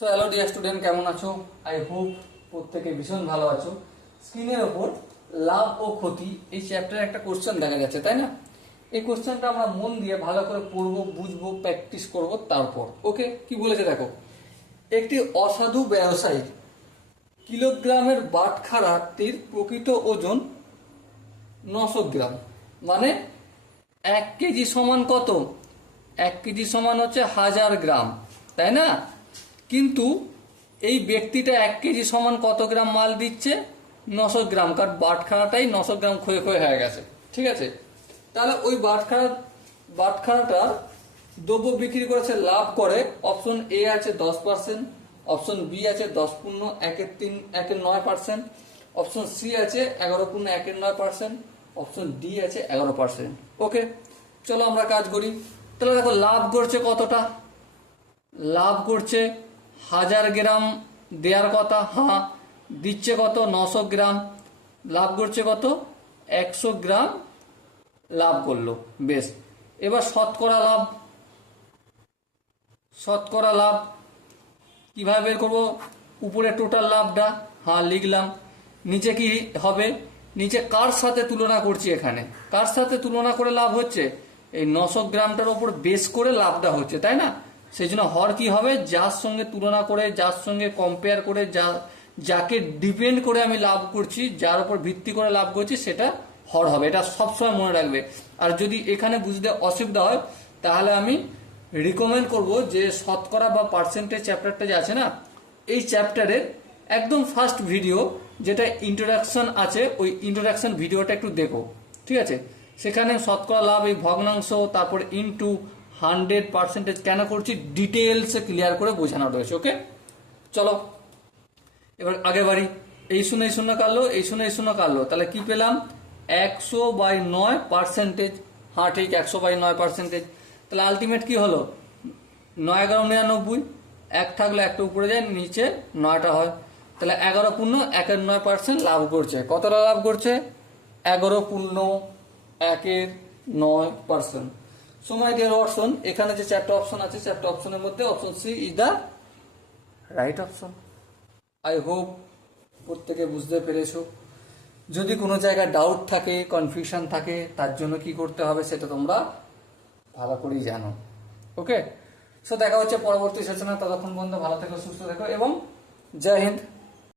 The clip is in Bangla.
তো হ্যালো ডিয়ার স্টুডেন্ট, কেমন আছো? আই হোপ প্রত্যেকে ভীষণ ভালো আছো। স্ক্রিনের ওপর লাভ ও ক্ষতি এই চ্যাপ্টারে একটা কোশ্চেন দেখা যাচ্ছে, তাই না? এই কোশ্চেনটা আমরা মন দিয়ে ভালো করে পড়বো, বুঝবো, প্র্যাকটিস করব। তারপর ওকে, কি বলেছে দেখো। একটি অসাধু ব্যবসায়ী কিলোগ্রামের বাটখারাটির প্রকৃত ওজন 900 গ্রাম, মানে 1 কেজি সমান কত? 1 কেজি সমান হচ্ছে 1000 গ্রাম, তাই না? কিন্তু এই ব্যক্তিটা 1 কেজি সমান কত গ্রাম মাল দিচ্ছে? 900 গ্রাম, কারণ বাটখারাটাই 900 গ্রাম ক্ষয়ে ক্ষয়ে হয়ে গেছে। ঠিক আছে, তাহলে ওই বাটখারাটা দ্রব্য বিক্রি করেছে, লাভ করে। অপশন এ আছে 10%, অপশন বি আছে 10.3 1/9%, অপশন সি আছে 11.1/9%, অপশন ডি আছে 11%। ওকে, চলো আমরা কাজ করি। তাহলে দেখো লাভ করছে কতটা? লাভ করছে 1000 গ্রাম দেওয়ার কথা, হ্যাঁ দিচ্ছে কত? 900 গ্রাম। লাভ করছে কত? 100 গ্রাম লাভ করলো, বেশ। এবার শতকরা লাভ কিভাবে বের করবো? উপরে টোটাল লাভটা, হ্যাঁ লিখলাম। নিচে কি হবে? নিচে কার সাথে তুলনা করছি? এখানে কার সাথে তুলনা করে লাভ হচ্ছে? এই 900 গ্রামটার ওপর বেস করে লাভটা হচ্ছে, তাই না? সেই জন্য হর কি হবে? যার সঙ্গে তুলনা করে, যার সঙ্গে কম্পেয়ার করে, যাকে ডিপেন্ড করে আমি লাভ করছি, যার উপর ভিত্তি করে লাভ করছি, সেটা হর হবে। এটা সবসময় মনে রাখবে। আর যদি এখানে বুঝতে অসুবিধা হয়, তাহলে আমি রিকমেন্ড করব যে শতকরা বা পার্সেন্টেজ চ্যাপ্টারটা যে আছে না, এই চ্যাপ্টারের একদম ফার্স্ট ভিডিও যেটা ইন্ট্রোডাকশন আছে, ওই ইন্ট্রোডাকশন ভিডিওটা একটু দেখো। ঠিক আছে, সেখানে শতকরা লাভ, এই ভগ্নাংশ, তারপর ইনটু 100% কেন করছি, ডিটেলসে ক্লিয়ার করে বোঝানো রয়েছে। ওকে, চলো এবার আগে বাড়ি। এই শূন্য কাটলো, এই শূন্য কাটলো, তাহলে কি পেলাম? 100/9%। হ্যাঁ ঠিক, 100/9%। তাহলে আলটিমেট কি হলো? 9 11 99, এক থাকলে একটা উপরে যায়, নিচে 9টা হয়। তাহলে 11.19% লাভ করছে। কতটা লাভ করছে? 11.19%। সময় ডিয়ার অপশন, এখানে যে 4টা অপশন আছে, 4টা অপশনের মধ্যে option C is the right option. I hope প্রত্যেকে বুঝতে পেরেছো। যদি কোনো জায়গায় ডাউট থাকে, কনফিউশন থাকে, তার জন্য কি করতে হবে সেটা তোমরা ভালো করেই জানো। ওকে, সো দেখা হচ্ছে পরবর্তী সেশনে। ততক্ষণ পর্যন্ত ভালো থেকো, সুস্থ থেকো এবং জয় হিন্দ।